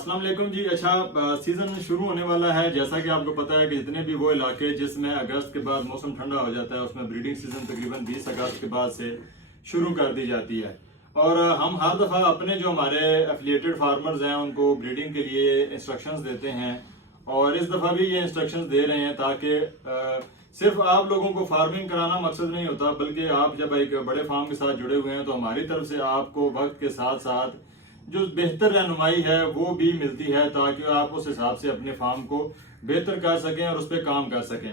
अस्सलाम वालेकुम जी। अच्छा, सीजन शुरू होने वाला है। जैसा कि आपको पता है कि जितने भी वो इलाके जिसमें अगस्त के बाद मौसम ठंडा हो जाता है उसमें ब्रीडिंग सीजन तकरीबन 20 अगस्त के बाद से शुरू कर दी जाती है। और हम हर दफ़ा अपने जो हमारे एफिलिएटेड फार्मर्स हैं उनको ब्रीडिंग के लिए इंस्ट्रक्शंस देते हैं, और इस दफ़ा भी ये इंस्ट्रक्शंस दे रहे हैं ताकि सिर्फ आप लोगों को फार्मिंग कराना मकसद नहीं होता, बल्कि आप जब एक बड़े फार्म के साथ जुड़े हुए हैं तो हमारी तरफ से आपको वक्त के साथ साथ जो बेहतर रहनुमाई है वो भी मिलती है ताकि आप उस हिसाब से अपने फार्म को बेहतर कर सकें और उस पर काम कर सकें।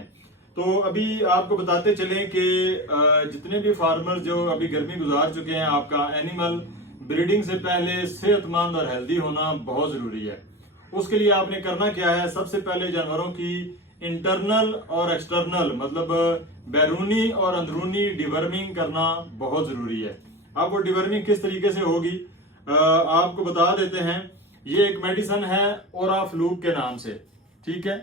तो अभी आपको बताते चलें कि जितने भी फार्मर जो अभी गर्मी गुजार चुके हैं, आपका एनिमल ब्रीडिंग से पहले सेहतमंद और हेल्दी होना बहुत ज़रूरी है। उसके लिए आपने करना क्या है, सबसे पहले जानवरों की इंटरनल और एक्सटर्नल मतलब बैरूनी और अंदरूनी डिवर्मिंग करना बहुत ज़रूरी है। अब वो डिवर्मिंग किस तरीके से होगी आपको बता देते हैं। ये एक मेडिसिन है ओराफ्लूक के नाम से, ठीक है।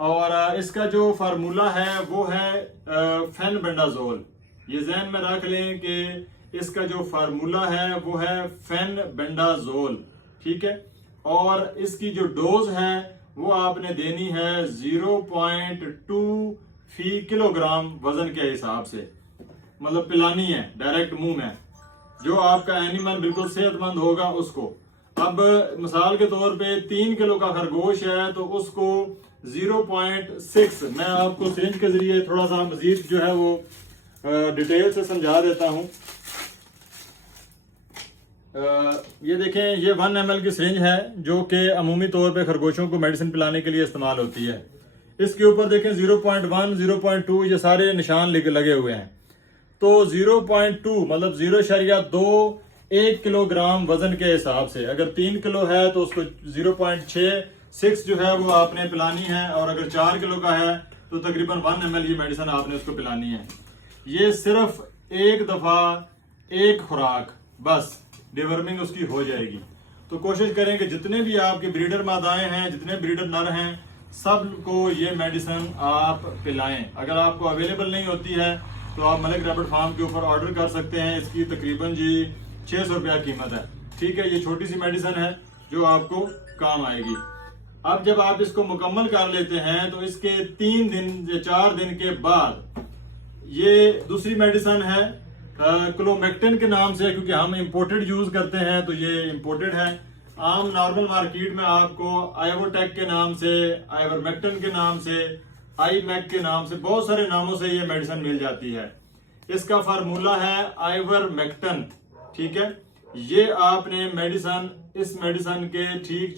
और इसका जो फार्मूला है वो है फेनबेंडाजोल। ये जहन में रख लें कि इसका जो फार्मूला है वो है फेनबेंडाजोल, ठीक है। और इसकी जो डोज है वो आपने देनी है 0.2 फी किलोग्राम वजन के हिसाब से, मतलब पिलानी है डायरेक्ट मुंह में। जो आपका एनिमल बिल्कुल सेहतमंद होगा उसको। अब मिसाल के तौर पे 3 किलो का खरगोश है तो उसको 0.6, मैं आपको सिरिंज के जरिए थोड़ा सा मजीद जो है वो डिटेल से समझा देता हूं। ये देखें, ये 1 ml की सिरिंज है जो कि अमूमी तौर पे खरगोशों को मेडिसिन पिलाने के लिए इस्तेमाल होती है। इसके ऊपर देखें 0.1, 0.2 ये सारे निशान लगे हुए हैं। तो 0.2 मतलब 0.2 1 किलोग्राम वजन के हिसाब से, अगर 3 किलो है तो उसको 0.6 जो है वो आपने पिलानी है, और अगर 4 किलो का है तो तकरीबन 1 ml ये मेडिसिन आपने उसको पिलानी है। ये सिर्फ एक दफा एक खुराक, बस डिवर्मिंग उसकी हो जाएगी। तो कोशिश करें कि जितने भी आपके ब्रीडर मादाएं हैं, जितने ब्रीडर नर हैं, सबको ये मेडिसिन आप पिलाएं। अगर आपको अवेलेबल नहीं होती है तो आप मलिक रैबिट फार्म के ऊपर ऑर्डर कर सकते हैं। इसकी तकरीबन जी 600 रुपया कीमत है, ठीक है। ये छोटी सी मेडिसिन है जो आपको काम आएगी। अब जब आप इसको मुकम्मल कर लेते हैं तो इसके 3 दिन या 4 दिन के बाद ये दूसरी मेडिसिन है क्लोमेक्टिन के नाम से, क्योंकि हम इंपोर्टेड यूज करते हैं तो ये इंपोर्टेड है। आम नॉर्मल मार्केट में आपको आइवोटेक के नाम से, आइवरमेक्टिन के नाम से, आई मैक के नाम से, बहुत सारे नामों से ये मेडिसिन मिल जाती है। इसका फार्मूला है आइवरमेक्टिन, ठीक है। ये आपने मेडिसिन, इस मेडिसिन के ठीक